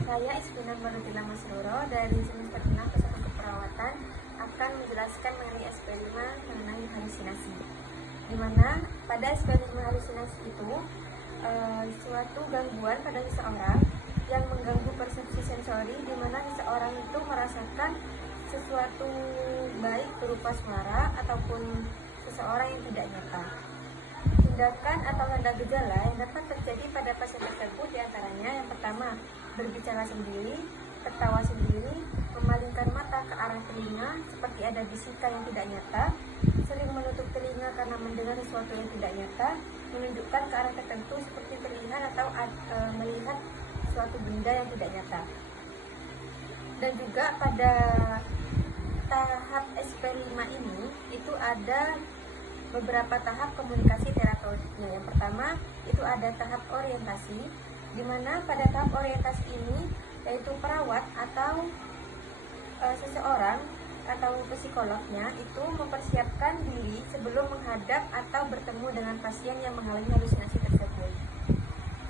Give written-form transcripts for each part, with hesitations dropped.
Saya Isfina Marudila Masruro dari semester 6 Kesatuan Keperawatan akan menjelaskan mengenai SP5 mengenai halusinasi. Di mana pada SP5 halusinasi itu suatu gangguan pada seseorang yang mengganggu persepsi sensori, di mana seseorang itu merasakan sesuatu baik berupa suara ataupun seseorang yang tidak nyata. Tindakan atau tanda gejala yang dapat terjadi pada pasien tersebut diantaranya yang pertama, berbicara sendiri, tertawa sendiri, memalingkan mata ke arah telinga seperti ada bisikan yang tidak nyata, sering menutup telinga karena mendengar sesuatu yang tidak nyata, menunjukkan ke arah tertentu seperti terlihat atau melihat suatu benda yang tidak nyata. Dan juga pada tahap SP5 ini itu ada beberapa tahap komunikasi terapeutiknya. Yang pertama itu ada tahap orientasi, di mana pada tahap orientasi ini yaitu perawat atau seseorang atau psikolognya itu mempersiapkan diri sebelum menghadap atau bertemu dengan pasien yang mengalami halusinasi tersebut,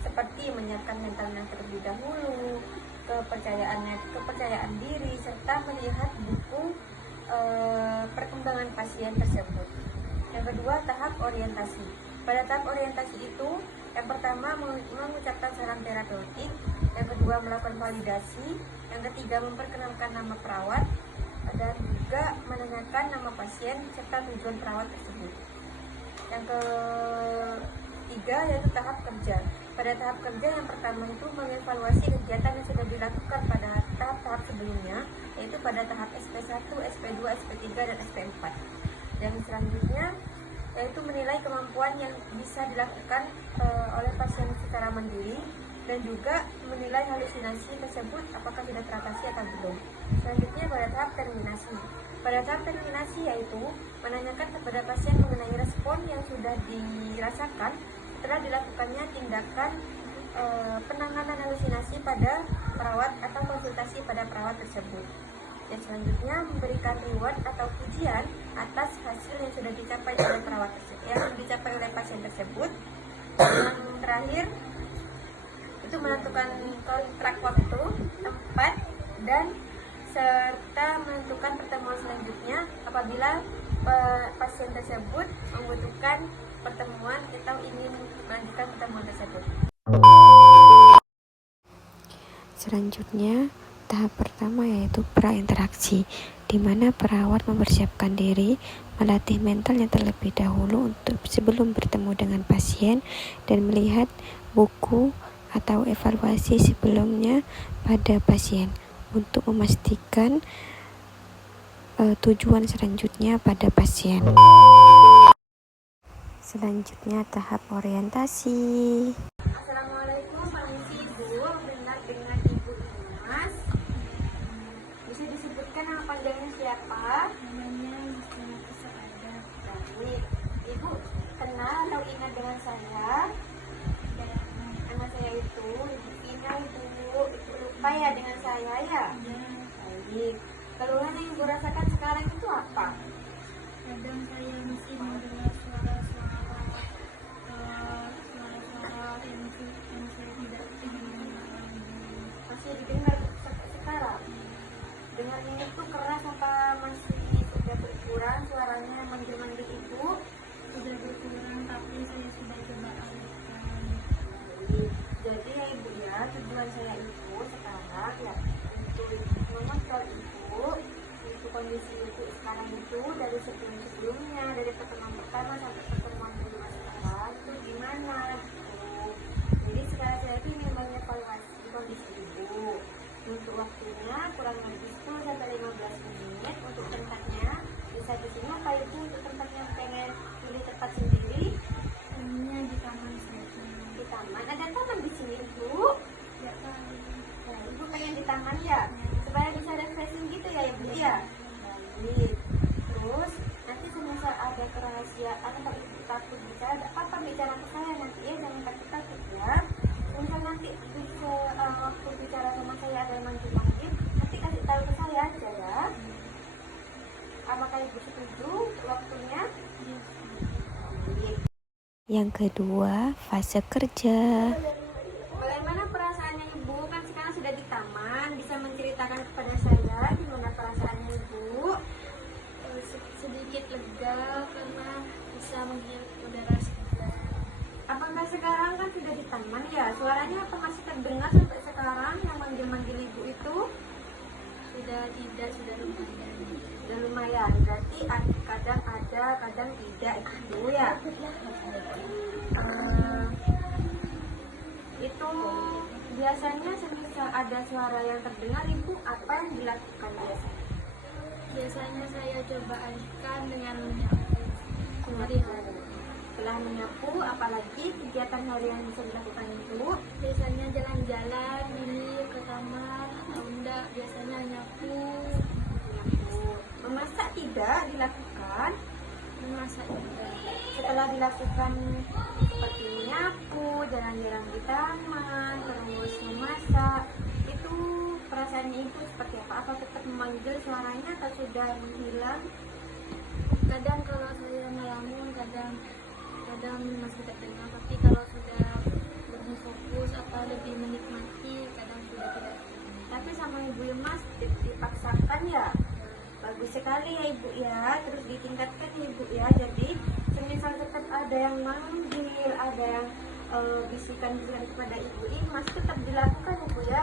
seperti menyiapkan mentalnya terlebih dahulu, kepercayaan diri, serta melihat buku perkembangan pasien tersebut. Yang kedua, tahap orientasi. Pada tahap orientasi itu, yang pertama mengucapkan saran terapeutik, yang kedua melakukan validasi, yang ketiga memperkenalkan nama perawat, dan juga menanyakan nama pasien serta tujuan perawat tersebut. Yang ketiga yaitu tahap kerja. Pada tahap kerja yang pertama itu mengevaluasi kegiatan yang sudah dilakukan pada tahap-tahap sebelumnya, yaitu pada tahap SP1, SP2, SP3, dan SP4. Dan selanjutnya yaitu menilai kemampuan yang bisa dilakukan oleh pasien secara mandiri, dan juga menilai halusinasi tersebut apakah sudah teratasi atau belum. Selanjutnya pada tahap terminasi. Pada tahap terminasi yaitu menanyakan kepada pasien mengenai respon yang sudah dirasakan setelah dilakukannya tindakan penanganan halusinasi pada perawat atau konsultasi pada perawat tersebut. Dan selanjutnya memberikan reward atau pujian atas hasil yang sudah dicapai oleh perawat tersebut, yang dicapai oleh pasien tersebut. Yang terakhir itu menentukan kontrak waktu, tempat, dan serta menentukan pertemuan selanjutnya apabila pasien tersebut membutuhkan pertemuan atau ingin melanjutkan pertemuan tersebut. Selanjutnya, tahap pertama yaitu prainteraksi, di mana perawat mempersiapkan diri, melatih mentalnya terlebih dahulu untuk sebelum bertemu dengan pasien dan melihat buku atau evaluasi sebelumnya pada pasien untuk memastikan tujuan selanjutnya pada pasien. Selanjutnya tahap orientasi. Assalamualaikum, permisi Ibu, benar dengan Ibu Imas. Bisa disebutkan nama panjangnya siapa? Namanya Justina Pusaka. Baik, Ibu kenal atau ingat dengan saya? Nama saya itu Ibu Ina, Ibu lupa ya dengan saya ya? Baik, keluhan yang Ibu rasakan sekarang itu apa? Kadang saya masih mendengar suara-suara yang saya tidak dengar lagi. Masih didengar sekarang? Dengarnya itu keras apa masih sudah berkurang suaranya manggil-manggil Ibu? Sudah berkurang, tapi saya sudah coba alihkan. Jadi ya Ibu ya, tujuan saya itu sekarang ya untuk mengontrol Ibu, itu kondisi Ibu sekarang itu dari sebelumnya, dari pertemuan pertama sampai pertemuan kedua sekarang itu gimana gitu. Jadi sekarang saya itu ingin mengevaluasi kondisi Ibu. Untuk waktunya kurang lebih 10 sampai 15 menit. Untuk tempatnya bisa di sini apa Ibu? Untuk tempatnya pengen pilih tempat sendiri? Hanya di taman saja. Di taman, ada taman di sini Ibu? Tidak tahu. Nah, Ibu pengen di taman ya? Supaya bisa refreshing gitu ya Ibu ya? Baik. Terus nanti semisal ada kerahasiaan atau Ibu takut bicara, tidak apa-apa bicara ke saya nanti ya, jangan takut-takut ya. Misal nanti waktu bicara sama saya ada yang manggil-manggil, nanti kasih tahu ke saya aja ya. Apakah Ibu setuju waktunya? Baik. Yang kedua, fase kerja. Bagaimana perasaannya Ibu? Kan sekarang sudah di taman. ceritakan kepada saya gimana perasaannya Ibu? Sedikit lega karena bisa menghirup udara segar. Apakah sekarang kan sudah di taman ya? Suaranya apa masih terdengar sampai sekarang yang manggil-manggil Ibu itu? Sudah tidak, sudah lumayan. Sudah lumayan, berarti kadang ada, kadang tidak gitu ya. Itu biasanya semisal ada suara yang terdengar Ibu, apa yang dilakukan biasanya? Biasanya saya coba alihkan dengan menyapu hari-hari. Setelah menyapu, apalagi kegiatan harian yang bisa dilakukan Ibu? Biasanya jalan-jalan ini ke taman atau enggak, biasanya nyapu, Memasak tidak dilakukan? memasak juga. Setelah dilakukan seperti menyapu, jalan-jalan di taman, terus memasak, itu perasaannya itu seperti apa? Apa tetap memanggil suaranya atau sudah menghilang? Kadang kalau saya melamun, kadang masih terdengar, tapi kalau sudah lebih fokus atau lebih menikmati, kadang sudah tidak. Tapi sama Ibu Mas dipaksakan ya? Bagus sekali ya Ibu ya, terus ditingkatkan ya Ibu ya. Jadi semisal tetap ada yang manggil, ada yang bisikan-bisikan kepada Ibu Mas, tetap dilakukan Ibu ya,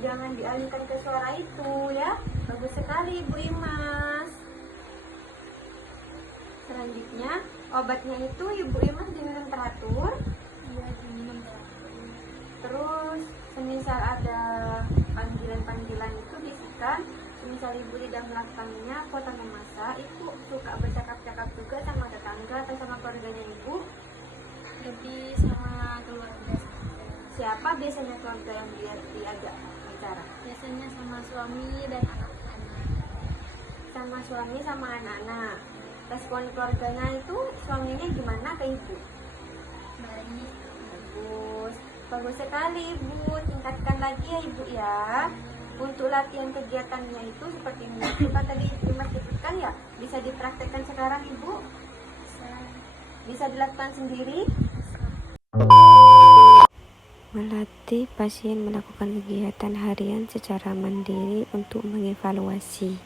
jangan dialihkan ke suara itu ya. Bagus sekali Ibu Mas. Selanjutnya obatnya itu Ibu Mas diminum teratur. Iya, diminum teratur. Terus semisal ada panggilan-panggilan itu bisikan, semisal Ibu tidak melakukannya atau memasak, itu suka bercakap-cakap juga sama tetangga atau sama keluarganya Ibu? Lebih sama keluarga saja. Siapa biasanya keluarga yang diajak bicara? Biasanya sama suami dan anak-anak. Sama suami sama anak-anak. Respon keluarganya itu suaminya gimana ke Ibu? Baik. Bagus, bagus sekali Ibu. Tingkatkan lagi ya Ibu ya. Untuk latihan kegiatannya itu seperti menyapu kan tadi Ibu Mas sebutkan ya, bisa dipraktekkan sekarang Ibu? Bisa dilakukan sendiri? Melatih pasien melakukan kegiatan harian secara mandiri untuk mengevaluasi.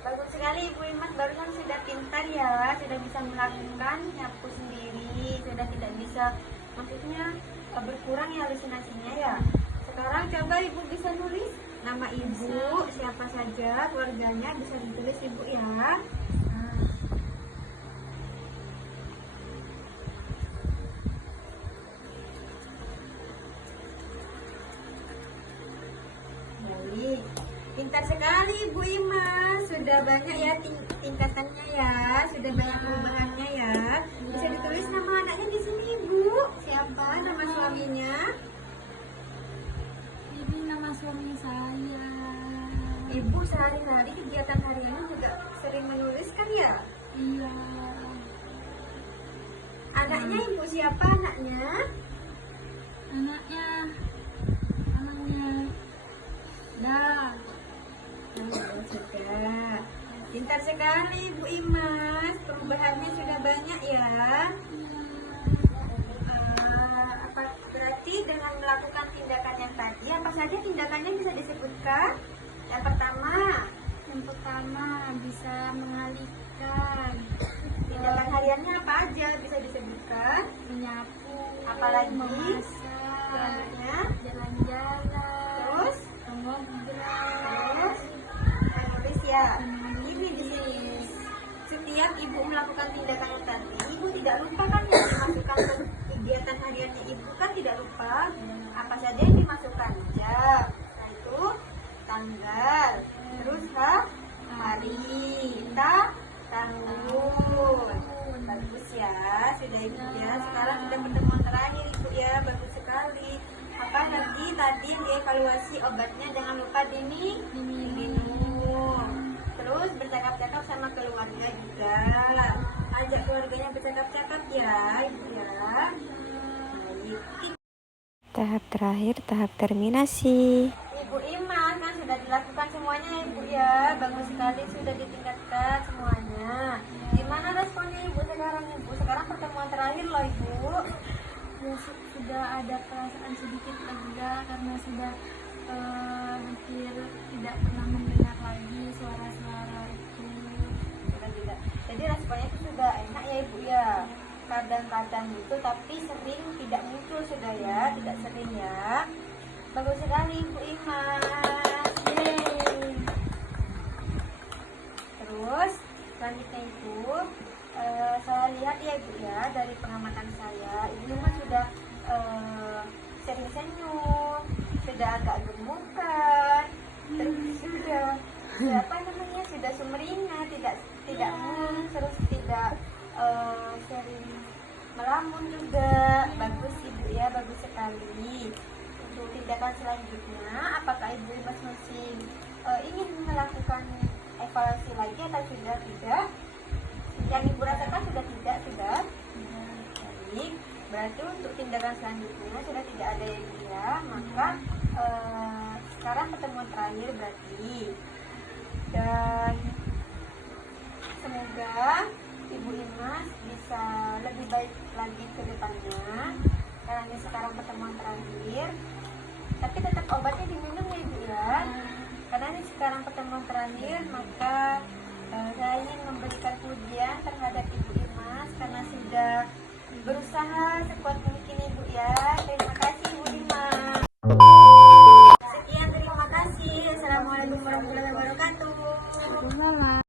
Bagus sekali Ibu Imas, barusan sudah pintar ya, sudah bisa melakukan nyapu sendiri, sudah tidak bisa, maksudnya berkurang ya halusinasinya ya. Sekarang coba Ibu bisa nulis nama Ibu, siapa saja keluarganya bisa ditulis Ibu ya. Baik, pintar sekali Ibu Imas, sudah banyak ya tingkatannya ya, sudah banyak perubahannya ya. Bisa ditulis nama anaknya di sini Ibu. Siapa nama suaminya? Ini nama suami saya. Ibu sehari-hari kegiatan hariannya juga sering menulis kan ya? Iya. Anaknya Ibu siapa anaknya? Anaknya dah. Sudah. Pintar sekali Ibu Imas, perubahannya sudah banyak ya. Apa berarti dengan melakukan tindakan yang tadi, apa saja tindakannya bisa disebutkan? Yang pertama Bisa mengalihkan, tindakan hariannya apa aja bisa disebutkan? menyapu, Apalagi? memasak, Selanjutnya, jalan-jalan, terus mengobrol, menulis ya. Ini di sini. Setiap Ibu melakukan tindakan yang tadi, Ibu tidak lupa kan yang dimasukkan ke kegiatan hariannya Ibu kan tidak lupa. Apa saja yang dimasukkan? Jam, nah itu tanggal, terus hari, tahun. Bagus ya, sudah Ibu ya. Sekarang sudah pertemuan terakhir Ibu ya, bagus sekali. Maka nanti tadi dievaluasi obatnya jangan lupa diminum. Terus bercakap-cakap sama keluarga juga. Ajak keluarganya bercakap-cakap ya, Ibu ya. Baik. Tahap terakhir, tahap terminasi. Ibu Imas kan sudah dilakukan semuanya ya Ibu ya. Bagus sekali sudah ditingkatkan semuanya. Gimana responnya Ibu sekarang Ibu? Sekarang pertemuan terakhir loh Ibu. Ya, sudah ada perasaan sedikit lega karena sudah hampir tidak pernah mendengar lagi suara-suara itu. Sudah tidak. Jadi responnya itu sudah enak ya Ibu ya. Kadang-kadang itu tapi sering tidak muncul sudah ya, tidak sering ya. Bagus sekali Ibu Imas. Yeay. Terus selanjutnya itu saya lihat ya Ibu ya, dari pengamatan saya Ibu Imas sudah sering senyum, sudah agak gemukan, terus sudah apa namanya, sudah sumringah, tidak terus tidak sering melamun juga. Bagus Ibu ya, bagus sekali. Untuk tindakan selanjutnya, apakah Ibu Imas masih ingin melakukan evaluasi lagi atau sudah tidak? Yang Ibu rasakan sudah tidak? Sudah? Baik, berarti untuk tindakan selanjutnya sudah tidak ada ya Ibu ya. Maka sekarang pertemuan terakhir berarti. Dan semoga Ibu Imas bisa lebih baik lagi ke depannya. Karena ini sekarang pertemuan terakhir, tapi tetap obatnya diminum ya Ibu ya. Karena ini sekarang pertemuan terakhir, maka saya ingin memberikan pujian terhadap